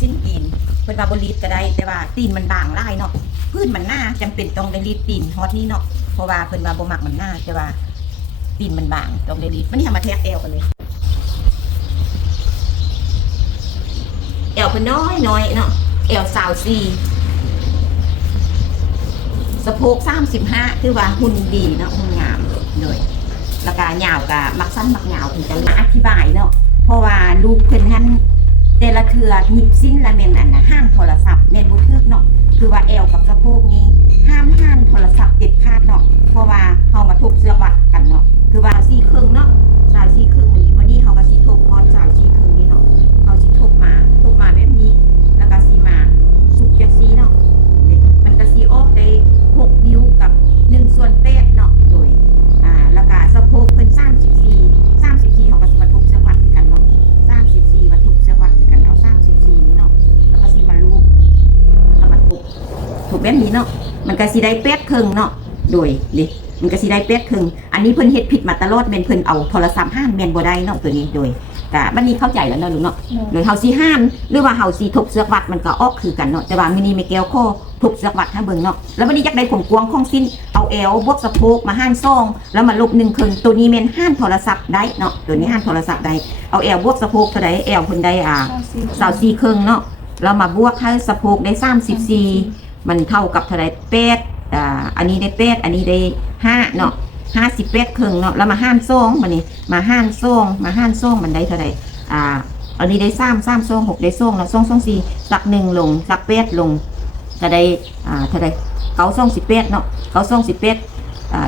สิ้นตีนเพิ่นว่าบ่รีดก็ได้แต่ว่าตีนมันบางหลายเนาะพื้นมันหน้าจำเป็นต้องได้รีดตีนฮอตนี้เนาะเพราะว่าเพิ่นว่าบ่มักมันหน้าแต่ว่าตีนมันบางต้องได้รีดวันนี้ทำมาแทกเอวกันเลยเอวเพิ่นน้อยเนาะเอว24สะโพก35คือว่าหุ่นดีเนาะหุ่นงามเลยแล้วก็ยาวก็มักสั้นมักยาวถึงจะอธิบายเนาะเพราะว่าลูกเพิ่นหั่นแต่ละเทื่อหยิบสิ้นละเมนอันน่ะห้ามโทรศัพท์เมนบ่ถึกเนาะคือว่าเอวกับสะโพกนี้ห้ามโทรศัพท์เด็ดขาดเนาะเพราะว่าเฮามาทบเสื้อวัดกันเนาะคือว่า4ครึ่งเนาะ4ครึ่งวันนี้เฮาก็สิทบพอ4ครึ่งนี้เนาะเฮาสิทบมาแบบนี้แล้วก็สิมาสุกจังซี่เนาะมันก็สิออกได้6นิ้วกับ1/8เนาะโดยแล้วก็สะโพกเพิ่น34เขาก็สิมาทบเสื้อวัดคือกันเนาะ34มาทบเสื้อวัดคือกันเอา34เนาะแล้วก็สิมาลูบแล้วก็มาทบแบบนี้เนาะมันก็สิได้8ครึ่งเนาะโดยนี่มันก็สิได้8ครึ่งอันนี้เพิ่นเฮ็ดผิดมาตลอดแม่นเพิ่นเอาโทรศัพท์ห้ามแม่นบ่ได้เนาะตัวนี้โดยก็บัดนี้เข้าใจแล้วเนาะลุงเนาะโดยเฮาสิห้ามหรือว่าเฮาสิทบเสื้อวัดมันก็ออกคือกันเนาะแต่ว่ามื้อนี้แม่แก้วขอทบเสื้อวัดให้เบิ่งเนาะแล้วบัดนี้อยากได้ผมกวางของสิ้นเอาเอวบวกสะโพกมาห้านซองแล้วมาลบ1ครึ่งตัวนี้แม่นห้านโทรศัพท์ได้เนาะตัวนี้ห้านโทรศัพท์ได้เอาเอวบวกสะโพกเท่าใดเอวเพิ่นได้24ครึ่งเนาะแล้วมาบวกให้สะโพกได้34มันเท่ากับเท่าใด8อันนี้ได้8อันนี้ได้5เนาะ58ครึ่งเนาะแล้วมาห้านซองบัดนี้มาห้านซองมันได้เท่าใดอันนี้ได้3ซอง6ได้ซองแล้วซอง4สัก1ลงสัก8ลงจะได้เท่าใด9ซอง18เนาะ9ซอง18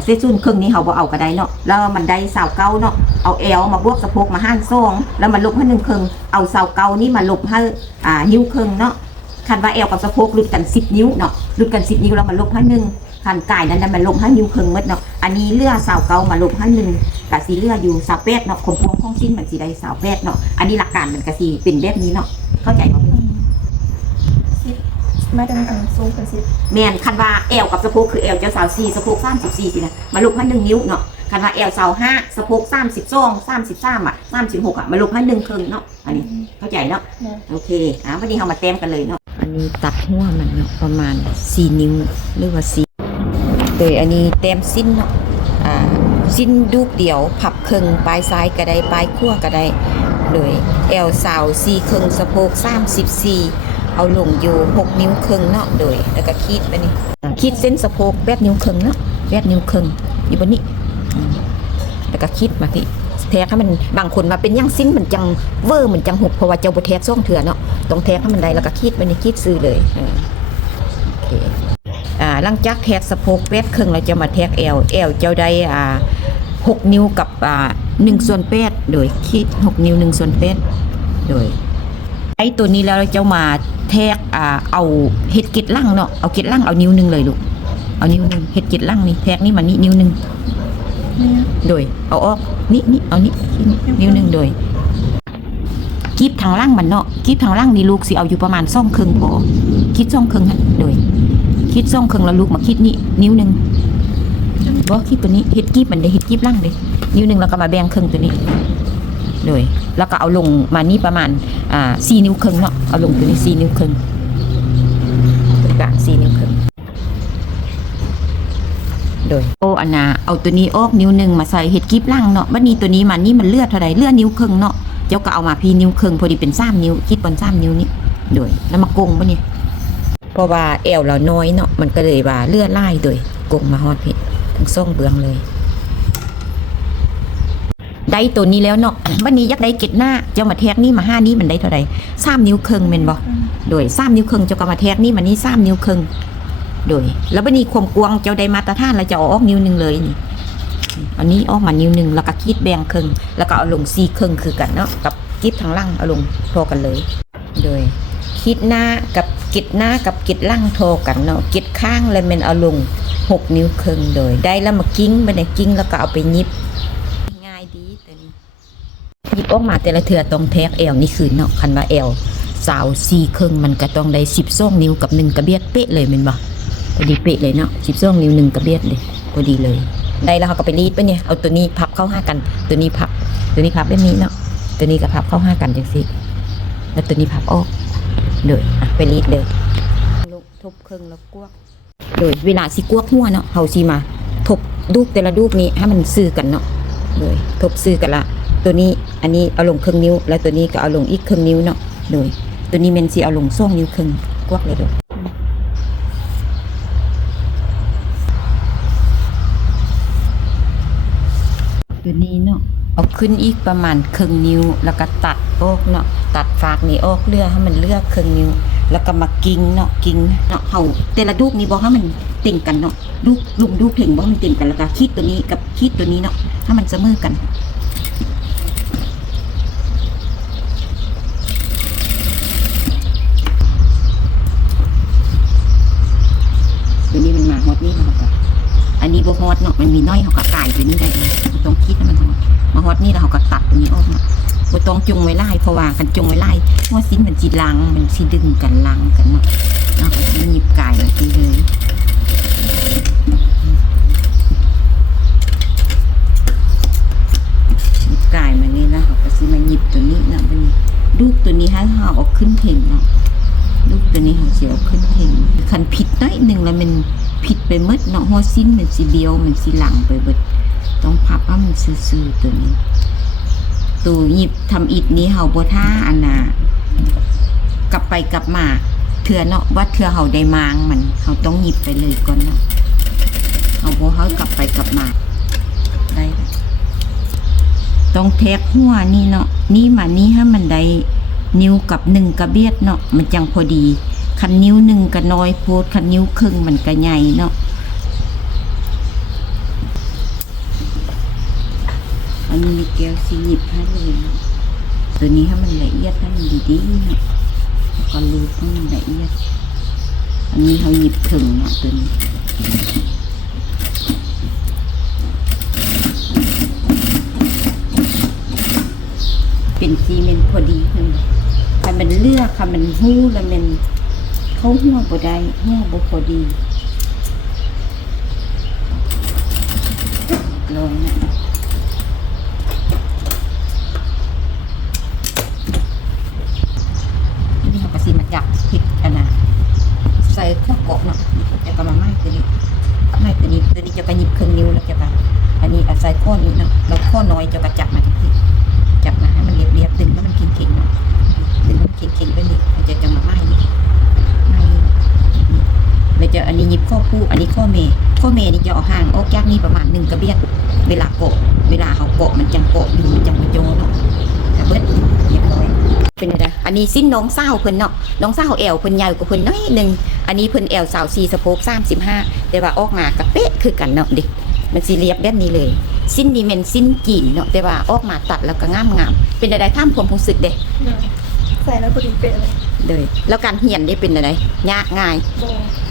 เศษส่วนครึ่งนี้เฮาบ่เอาก็ได้เนาะแล้วมันได้29เนาะเอาเอวมาบวกสะโพกมาห้านซองแล้วมาลบให้1ครึ่งเอา29นี้มาลบให้นิ้วครึ่งเนาะคันว่าเอวกับสะโพกลึกกัน10นิ้วเนาะลึกกัน10นิ้วแล้วมาลบให้1คันกายนั้นมันลบให้นิ้วครึ่งหมดเนาะอันนี้เลือ29มาลบให้1ก็สิเหลืออยู่28เนาะของพวงของสิ้นมันสิได้28เนาะอันนี้หลักการมันก็สิเป็นแบบนี้เนาะเข้าใจบ่มาดังกันสูงกันสิแม่นคันว่าเอวกับสะโพกคือเอวจะ24สะโพก34สินะมาลบให้1นิ้วเนาะคันว่าเอว25สะโพก32 3336มาลบให้1ครึ่งเนาะอันนี้เข้าใจเนาะโอเควันนี้เฮามาเต็มกันเลยเนาะอันนี้ตัดหัวมันเนาะประมาณ4นิ้วหรือว่า4โดยอันนี้เต็มสิ้นเนาะสิ้นลูกเดียวพับครึ่งปลายซ้ายก็ได้ปลายขั้วก็ได้โดยเอว24ครึ่งสะโพก34เอาลงอยู่6นิ้วครึ่งเนาะโดยแล้วก็ขีดไปนี่ขีดเส้นสะโพก8นิ้วครึ่งเนาะ8นิ้วครึ่งอยู่บนนี้แล้วก็ขีดมาพี่แทกให้มันบางคนมาเป็นย่างสิ้นมันจังเวอร์มันจังหุบเพราะว่าเจ้าบ่แทกซ่องเถื่อเนาะต้องแทกให้มันได้แล้วก็ขีดไปนี่ขีดซื้อเลยโอเคหลังจากแทกสะโพก8ครึ่งเราจะมาแทกเอวเจ้าได้6นิ้วกับ1/8โดยขีด6นิ้ว1/8โดยไอ้ตัวนี้แล้วเราจะมาแทกเอาเห็ดเกล็ดล่างเนาะเอาเกล็ดล่างเอานิ้วนึงเลยลูกเอานิ้วนึงเห็ดเกล็ดล่างนี่แทกนี่มันนี่นิ้วนึงโดยเอาออกนี่เอานี่นิ้วนึงโดยกีบทางล่างมันเนาะกีบทางล่างนี่ลูกสิเอาอยู่ประมาณ2ครึ่งพอคิด2ครึ่งฮะโดยคิด2ครึ่งแล้วลูกมาคิดนี่นิ้วนึงบ่คิดตัวนี้เห็ดกีบมันได้เห็ดกีบล่างเลยนิ้วนึงแล้วก็มาแบ่งครึ่งตัวนี้โดยแล้วก็เอาลงมานี่ประมาณ4นิ้วครึ่งเนาะเอาลงตัวนี้4นิ้วครึ่งกลาง4นิ้วครึ่งโดยอันน่ะเอาตัวนี้ออกนิ้วนึงมาใส่เห็ดกิ๊บล่างเนาะบัดนี้ตัวนี้มันนี่มันเลือดเท่าใดเลือดนิ้วครึ่งเนาะเจ้าก็เอามาพี่นิ้วครึ่งพอดีเป็น3นิ้วคิดบน3นิ้วนี้โดยแล้วมากงบ่นี่เพราะว่าเอวเราน้อยเนาะมันก็เลยว่าเลือดไล่โดยกงมาฮอดพี่ทั้ง2เบื้องเลยได้ตัวนี้แล้วเนาะวันนี้ยักได้เกล็ดหน้าเจ้ามาแทกนี่มา5นี้มันได้เท่าไหร่3นิ้วครึ่งแม่นบ่โดย3นิ้วครึ่งเจ้าก็มาแทกนี่มันนี่3นิ้วครึ่งโดยแล้ววันนี้ความกว้างเจ้าได้มาตรฐานแล้วจะเอาออกนิ้วนึงเลยนี่อันนี้ออกมานิ้วนึงแล้วก็ขีดแบ่งครึ่งแล้วก็เอาลง4ครึ่งคือกันเนาะกับกิ๊บทางล่างเอาลงพอกันเลยโดยขีดหน้ากับเกล็ดหน้ากับเกล็ดล่างโทกันเนาะเกล็ดข้างเลยมันเอาลง6นิ้วครึ่งโดยได้แล้วมากิ้งไปในกิ้งแล้วก็เอาไปยิบหยิบออกมาแต่ละเถื่อต้องแทกเอวนี่คือเนาะคันว่าเอว4ครึ่งมันก็ต้องได้12นิ้วกับ1กระเบียดเป๊ะเลยแม่นบ่พอดีเป๊ะเลยเนาะ12นิ้ว1กระเบียดเลยพอดีเลยได้แล้วเขาก็ไปรีดไปเนี่ยเอาตัวนี้พับเข้าหากันตัวนี้พับแบบนี้เนาะตัวนี้ก็พับเข้าหากันจังซี่แล้วตัวนี้พับออก โดยไปรีดเลยลูกทุบครึ่งแล้วกวกโดยเวลาสิกวกหัวเนาะเฮาสิมาทบลูกแต่ละลูกนี้ให้มันซื้อกันเนาะโดยทบซื้อกันละตัวนี้อันนี้เอาลงครึ่งนิ้วแล้วตัวนี้ก็เอาลงอีกครึ่งนิ้วเนาะโดยตัวนี้แม่นสิเอาลง2 นิ้วครึ่งกวกเลยโดยตัวนี้เนาะเอาขึ้นอีกประมาณครึ่งนิ้วแล้วก็ตัดออกเนาะตัดฝากนี้ออกเลือกให้มันเลือกครึ่งนิ้วแล้วก็มากิ้งเนาะกิ้งเนาะเฮาแต่ละลูกนี้บ่ให้มันติ่งกันเนาะลูกเพ่งบ่ให้มันติ่งกันแล้วก็คีดตัวนี้กับคีดตัวนี้เนาะให้มันเสมอกันตัวนี้มันมาฮอตนี่เนาะค่ะอันนี้บ่ฮอตเนาะมันมีน้อยเฮาก็กายตัวนี้ได้เลยต้องคิดให้มันฮอตมาฮอตนี่แล้วเฮาก็ตัดตัวนี้ออกเนาะบ่ต้องจงไว้ไล่เพราะว่าคันจงไว้ไล่หัวสิ้นมันสิลังมันสิดึงกันลังกันเนาะเราก็สิหยิบกายแบบนี้เลยหยิบกายมานี่แล้วเฮาก็สิมาหยิบตัวนี้เนาะมันลูกตัวนี้ให้เฮาเอาขึ้นเพ่งเนาะลูกตัวนี้เฮาสิเอาขึ้นเพ่งคันผิดน้อยนึงแล้วมันผิดไปหมดเนาะหัวสิ้นมันสิเบี้ยวมันสิหลังไปเบิดต้องพับให้มันซื่อๆตัวนี้ตัวหยิบทำอิฐนี้เฮาบ่ท่าอันน่ะกลับไปกลับมาเถื่อเนาะว่าเถื่อเฮาได้มางมันเฮาต้องหยิบไปเลยก่อนเนาะเฮาบ่เฮากลับไปกลับมาได้ต้องแทกหัวนี่เนาะนี่มานี่ให้มันได้นิ้วกับ1กระเบียดเนาะมันจังพอดีคันนิ้ว1ก็น้อยโพดคันนิ้วครึ่งมันก็ใหญ่เนาะอันนี้มีแก้วสีหยิบให้เลยนะตัวนี้ให้มันละเอียดให้มันดีๆนะก็รูปให้มันละเอียดอันนี้เขาหยิบถึงนะตัวนี้เป็นซีเมนต์พอดีขึ้นถ้ามันเลือกถ้ามันหู้แล้วมันเขาหัวบ่ได้หัวบ่พอดีลองนะมาจับผิดอันน่ะใส่ข้อกบเนาะจะกำมาไม้ตัวนี้จะกระหยิบครึ่งนิ้วแล้วจะกระอันนี้ใส่ข้อนี้เนาะแล้วข้อน้อยจะกระจับมาที่จับมาให้มันเรียบๆดึงแล้วมันเข่งๆเนาะดึงแล้วมันเข่งๆไปนี่มันจะมาไม้นี่แล้วจะอันนี้หยิบข้อผู้อันนี้ข้อเมนี่จะเอาห่างออกจากนี่ประมาณ1 กระเบียดเวลาเกาะเวลาเขาเกาะมันจังเกาะดีจังมาโจเนาะแต่เบิดเรียบร้อยเป็นอะไรอันนี้สิ้นน้องสาวเพิ่นเนาะน้องสาวแอวเพิ่นใหญ่กว่าเพิ่นน้อยนึงอันนี้เพิ่นแอว24สะโพก35แต่ว่าออกมากระเป๊ะคือกันเนาะดิมันสิเรียบแบบนี้เลยสิ้นนี้แม่นสิ้นจีนเนาะแต่ว่าออกมาตัดแล้วก็งามเป็นอะไรท่ามความรู้สึกเด้ใส่แล้วพอดีเป๊ะเลยแล้วการเหียนได้เป็นอะไรยากง่าย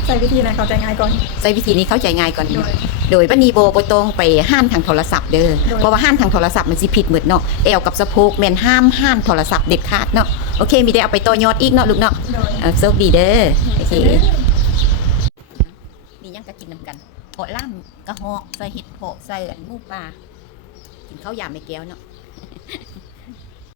ใส่วิธีไหนเข้าใจง่ายก่อนใส่วิธีนี้เข้าใจง่ายก่อนโดยบัดนี้โบตรงไปห้ามทางโทรศัพท์เด้อเพราะว่าห้ามทางโทรศัพท์มันสิผิดหมดเนาะแอวกับสะโพกแม่นห้ามโทรศัพท์เด็ดขาดเนาะโอเคมีได้เอาไปต่อยอดอีกเนาะลูกเนาะโชคดีเด้อโอเคนี่ยังก็กินน้ำกันโหล่ำกระหอกใส่เห็ดโผใส่หมูปลากินข้าวยำไม่แก้วเนาะ